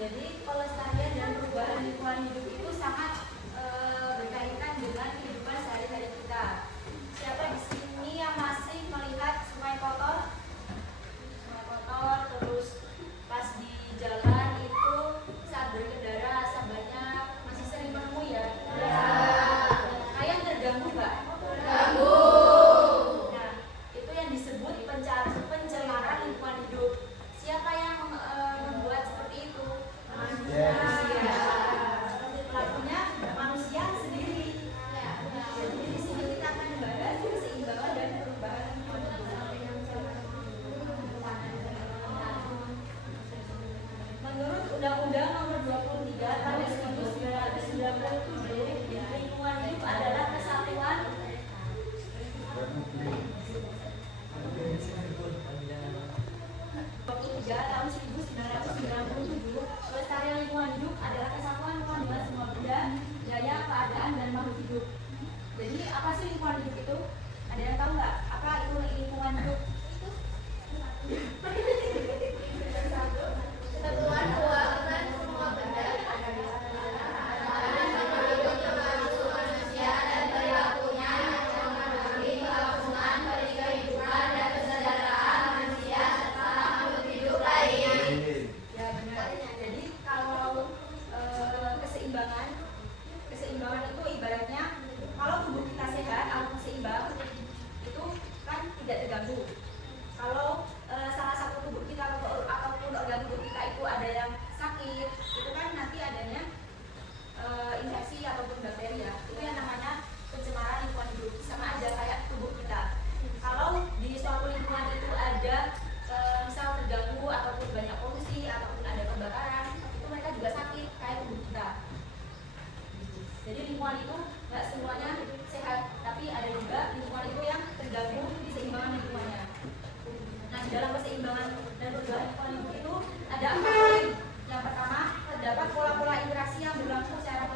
Jadi pelestarian dan perubahan lingkungan hidup itu sangat berkaitan dengan kehidupan sehari-hari kita. Siapa di sini yang masih melihat sungai kotor? Sungai kotor, terus pas di jalan itu saat berkendara asap banyak, masih sering menemui ya? Ya. Kalian terganggu nggak? Terganggu. Nah, itu yang disebut pencemaran lingkungan hidup. Siapa yang membuat seperti itu? Manusia. Pelakunya manusia sendiri. Jadi di sini kita akan membahas keseimbangan dan perubahan lingkungan hidup. Menurut Undang-Undang Nomor 23 Tahun 1997, lingkungan hidup adalah kesatuan tahun 1997, pelestarian lingkungan hidup adalah kesatuan lingkungan dengan semua benda, daya, keadaan, dan makhluk hidup. Jadi apa sih lingkungan hidup itu? Ada yang tahu nggak? Apa itu lingkungan hidup? Kesatuan keuangan semua benda, termasuk manusia dan perilakunya yang memenuhi kelangsungan kehidupan dan kesejahteraan manusia serta makhluk hidup lain. Ya benar. Jadi kalau keseimbangan itu ibaratnya kalau tubuh kita sehat atau seimbang itu kan tidak terganggu. Kalau salah satu tubuh kita ataupun organ tubuh kita itu ada yang sakit, itu kan nanti adanya infeksi ataupun bakteri ya. Itu yang namanya pencemaran lingkungan hidup. Sama aja kayak tubuh kita. Kalau di suatu lingkungan itu ada misal terganggu ataupun banyak polusi ataupun ada kebakaran, itu mereka juga sakit kayak tubuh kita. Jadi lingkungan itu nggak semuanya sehat, tapi ada juga lingkungan itu yang terganggu keseimbangan lingkungannya. Nah, di dalam keseimbangan dan perubahan lingkungan hidup itu ada 4 poin. Yang pertama, terdapat pola-pola interaksi yang berlangsung secara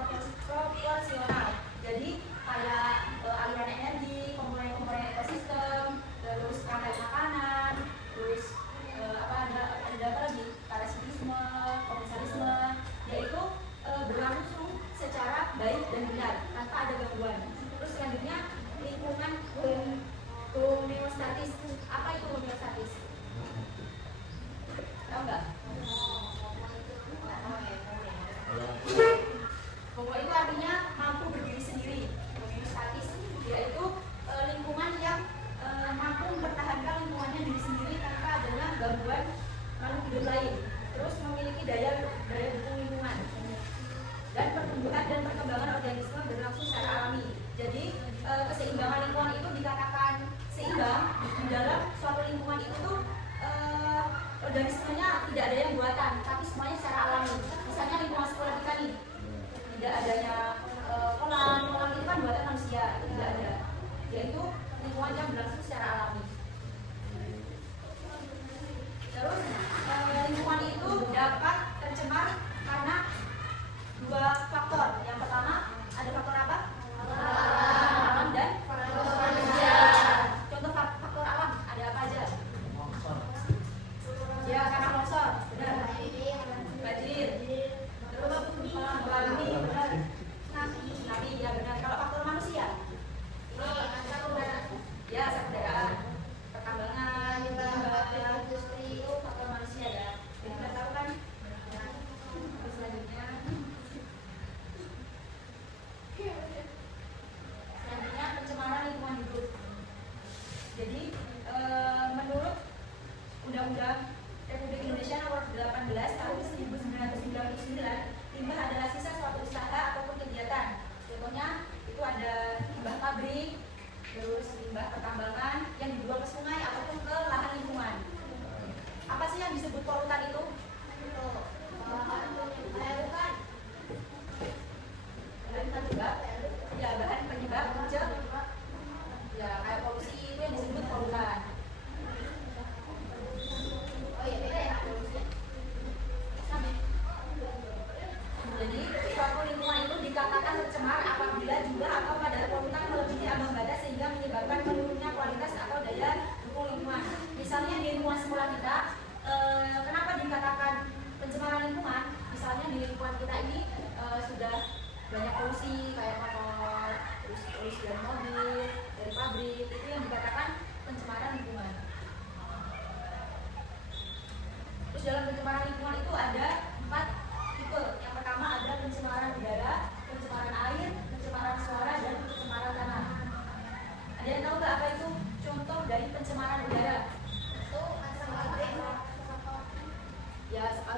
proporsional. Jadi kayak aliran energi, komponen-komponen ekosistem, terus rantai makanan, terus ada apa lagi? Parasitisme, komensalisme, yaitu berlangsung secara baik dan benar tanpa ada gangguan. Terus selanjutnya lingkungan homeostatis. Apa itu homeostatis? Tahu nggak? Homo itu artinya mampu berdiri sendiri. Homeostatis yaitu lingkungan yang mampu mempertahankan lingkungannya diri sendiri tanpa adanya gangguan makhluk hidup lain. Terus memiliki daya dukung lingkungan. Dan pertumbuhan dan perkembangan organisme berlangsung secara alami. Jadi keseimbangan lingkungan itu dikatakan seimbang di dalam suatu lingkungan itu tuh organismenya tidak ada yang buatan, tapi semuanya secara alami. Misalnya lingkungan sekolah kita nih, tidak adanya kolam itu kan buatan manusia, itu tidak ada. Yaitu lingkungan yang berlangsung secara alami. Terus lingkungan itu dapat tercemar karena 2 faktor. Yang pertama ada faktor apa? Alam dan faktor manusia. Contoh faktor alam ada apa aja? Ya, karena longsor, benar. Banjir. Terus bumi, benar. Tsunami, ya benar. Kalau faktor manusia, ya sekudara, pertambangan, industri itu faktor manusia ya. Jadi kita tahu kan. Selanjutnya pencemaran lingkungan hidup. Jadi menurut Undang-Undang Republik Indonesia Nomor 18 Tahun 1999, limbah adalah sisa suatu usaha ataupun kegiatan. Contohnya itu ada limbah pabrik, terus limbah pertambangan yang dibuang ke sungai ataupun ke lahan lingkungan. Apa sih yang disebut polutan itu? Bahan penyebab ya kayak polusi itu yang disebut polutan. Jadi suatu lingkungan itu dikatakan tercemar apabila jumlah atau kadar polutan melebihi ambang batas sehingga menyebabkan menurunnya kualitas atau daya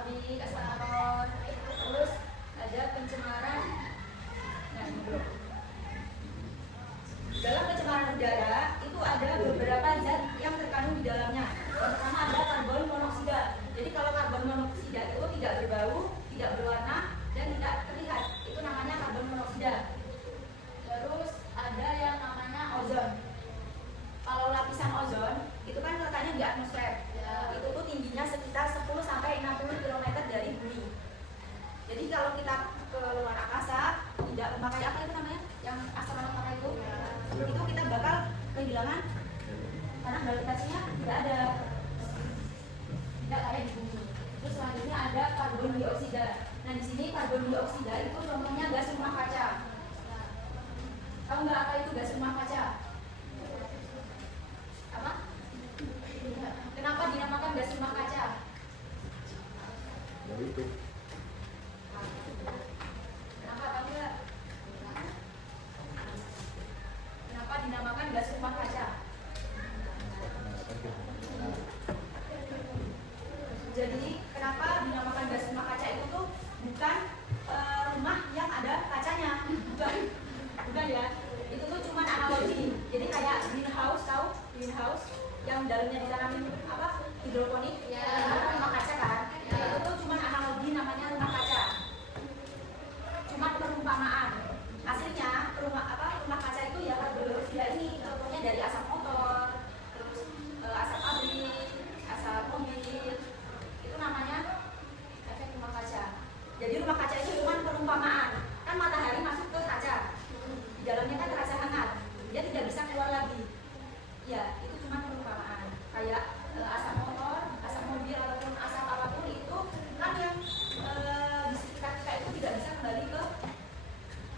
pabrik, asap motor, terus ada pencemaran. Nah, ini belum. Dalam pencemaran udara itu ada beberapa zat yang terkandung di dalamnya. Yang pertama ada karbon monoksida. Jadi kalau karbon monoksida itu tidak berbau, tidak berwarna, dan tidak terlihat. Itu namanya karbon monoksida. Terus ada yang namanya ozon. Kalau lapisan ozon itu kan letaknya di atmosfer. Itu tuh tingginya sekitar 10 sampai 60 km dari bumi. Jadi kalau kita ke luar angkasa tidak memakai apa itu namanya? Yang astronot pakai itu kita bakal kehilangan karena gravitasinya tidak ada. Tidak kayak di bumi. Terus selanjutnya ada karbon dioksida. Nah, di sini karbon dioksida itu contohnya gas rumah kaca. Tahu nggak apa itu gas rumah kaca? Apa? Kenapa dinamakan gas rumah kaca? Kenapa tahu nggak? Kenapa dinamakan gas rumah kaca? Jadi kenapa dinamakan gas rumah kaca itu tuh bukan rumah yang ada kacanya, bukan ya? Itu tuh cuma analogi. Jadi kayak greenhouse, tahu greenhouse yang dalamnya ditanamin apa? Hidroponik, rumah kaca kan? Itu tuh cuma analogi, namanya rumah kaca. Cuma perumpamaan. Aslinya rumah kaca itu ya karbon dioksida ini contohnya dari asap motor, terus asap pabrik, asap mobil. Itu namanya efek rumah kaca. Jadi rumah kaca itu cuma perumpamaan. Kan matahari masuk ke kaca, di dalamnya kan terasa hangat, dia tidak bisa keluar lagi. Ya, itu cuma perumpamaan. Kayak asap motor, asap mobil ataupun asap apapun itu kan yang di sekitar kita itu tidak bisa kembali ke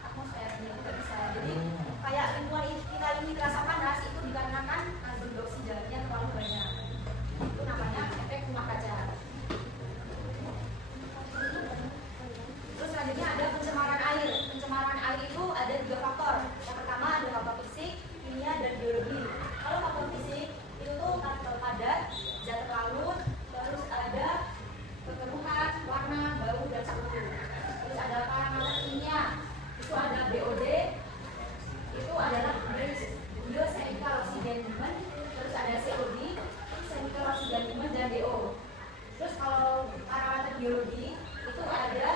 atmosfer, tidak bisa. Jadi kayak lingkungan kita ini terasa panas itu dikarenakan karbon dioksida yang terlalu banyak. Itu namanya efek rumah kaca. Terus selanjutnya ada pencemaran air. Pencemaran air itu ada 3 faktor. Yang pertama ada faktor fisik, kimia, dan biologi. Kalau faktor fisik itu tuh partikel padat, zat terlarut, terus ada kekeruhan, warna, bau, dan sekutu. Terus ada parameter kimia, itu ada BOD, itu adalah biochemical oxidant movement. Terus ada COD, chemical oxidant movement, dan DO. Terus kalau parameter biologi itu ada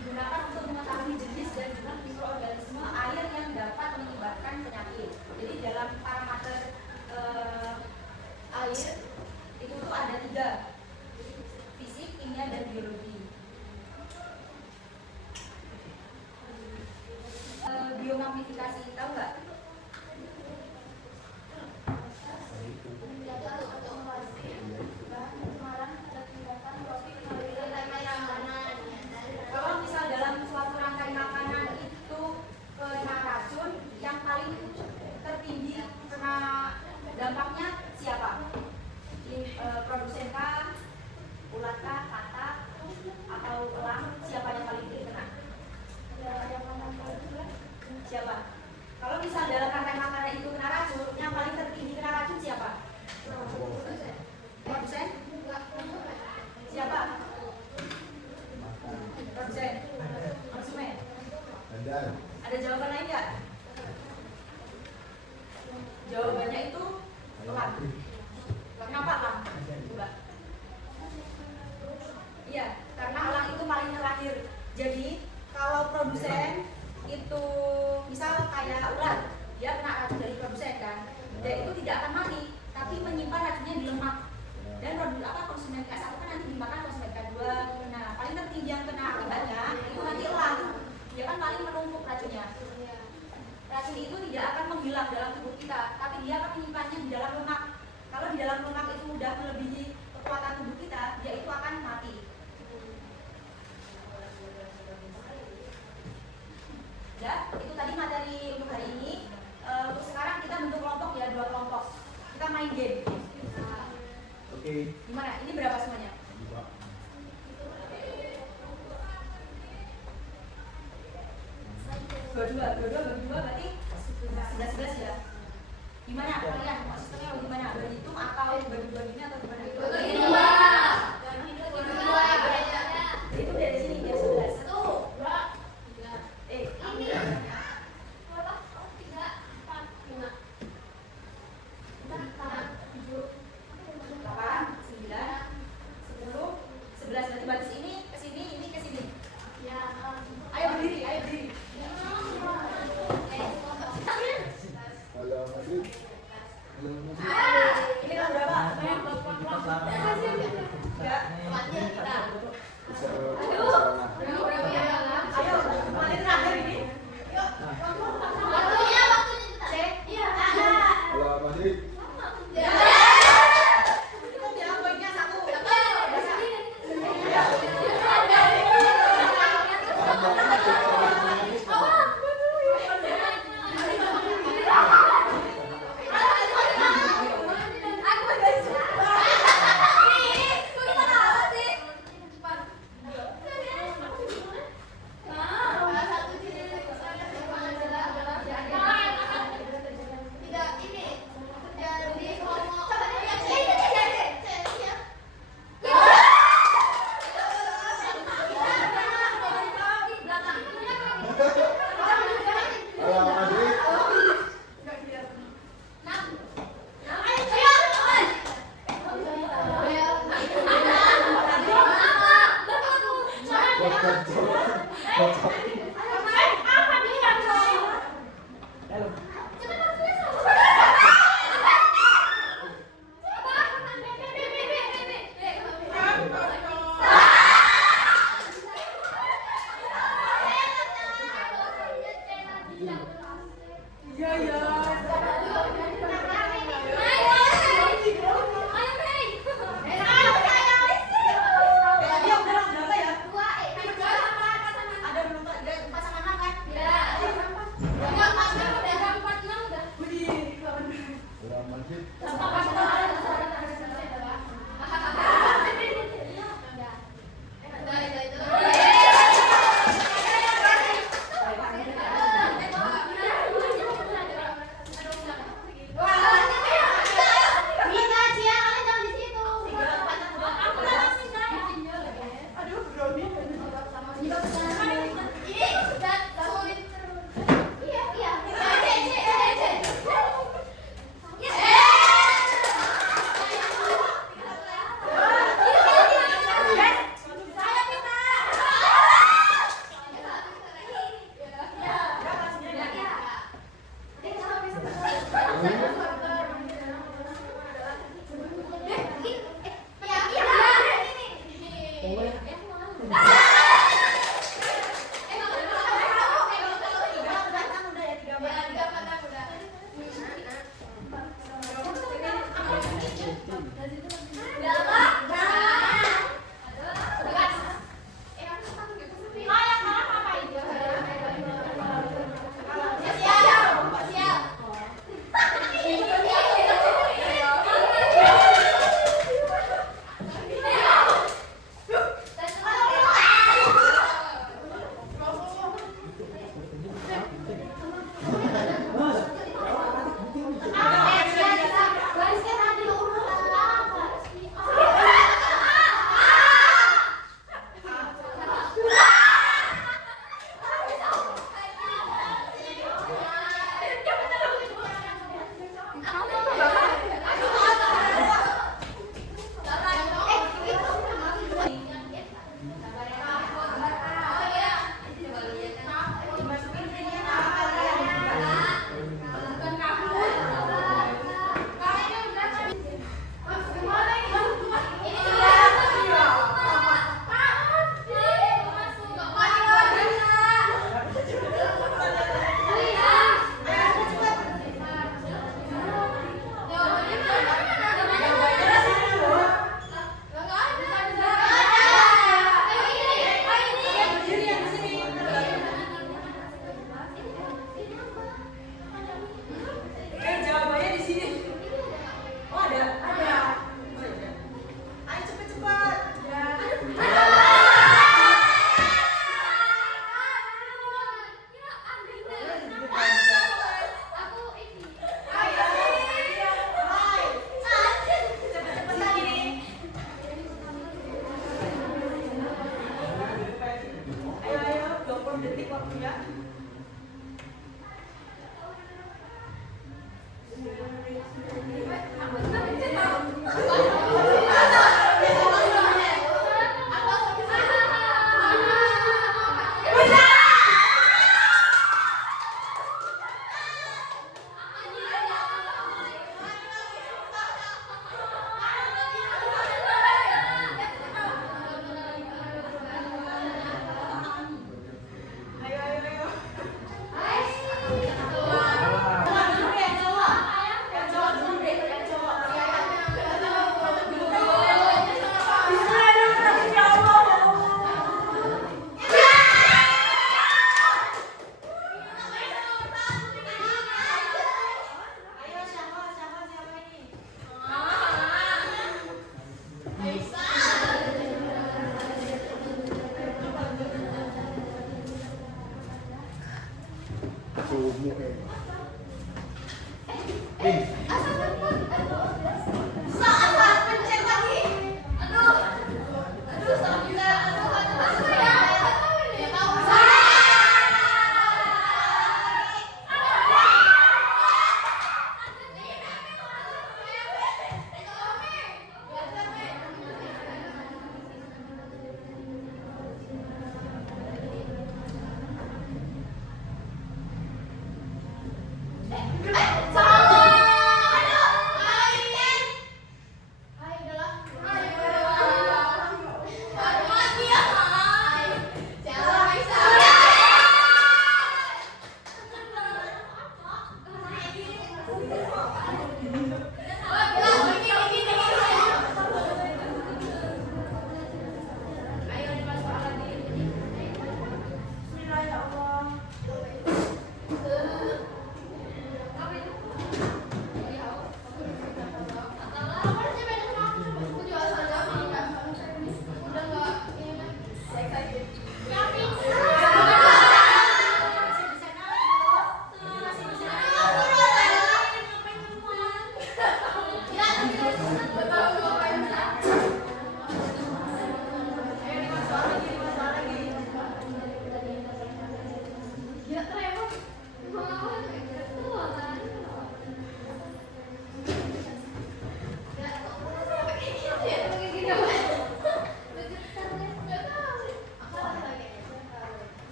digunakan untuk mengetahui jenis dan jumlah mikroorganisme air yang dapat menyebabkan penyakit. Jadi dalam parameter air itu tuh ada 3, fisik, kimia, dan biologi. Biomagnifikasi, tahu nggak? Kalau misal dalam suatu rangkai makanan itu kena racun, yang paling tertinggi kena dampaknya siapa? Produsen kah, ulat kah, katak, atau elang? Siapa yang paling kena? Siapa? Kalau misal dalam rangkai makanan itu kena racun, yang paling tertinggi kena racun siapa? Produsen? Siapa? Produsen? Konsumen? Ada jawaban lain nggak? Jawabannya itu elang. Kenapa elang? Coba. Iya, karena elang itu paling terakhir. Jadi kalau produsen itu misal kayak ulat, dia kena racun dari produsen kan, dia itu tidak akan mati, tapi menyimpan racunnya di lemak. Dan konsumen K1 kan nanti dimakan konsumen K2. Nah, paling tertinggi yang kena akibatnya itu nanti elang. Dia kan paling menumpuk racunnya. Racun itu tidak akan menghilang dalam tubuh kita, tapi dia akan menyimpannya di dalam lemak. Kalau di dalam lemak itu sudah melebihi kekuatan tubuh kita, dia itu akan mati. Ya, itu tadi materi untuk hari ini. Untuk sekarang kita bentuk kelompok ya, 2 kelompok. Kita main game. Oke. Gimana? Ini berapa semuanya? 22 berarti 11 ya. Gimana kalian? Maksudnya gimana? Berhitung atau bagi-bagi ini atau gimana? Bagi 2.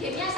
gamenya